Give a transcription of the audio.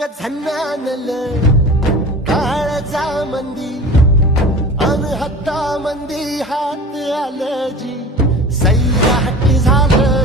ग झन्नानल काळजा मंदी अन हत्ता मंदी हात आलं जी सैराट झालं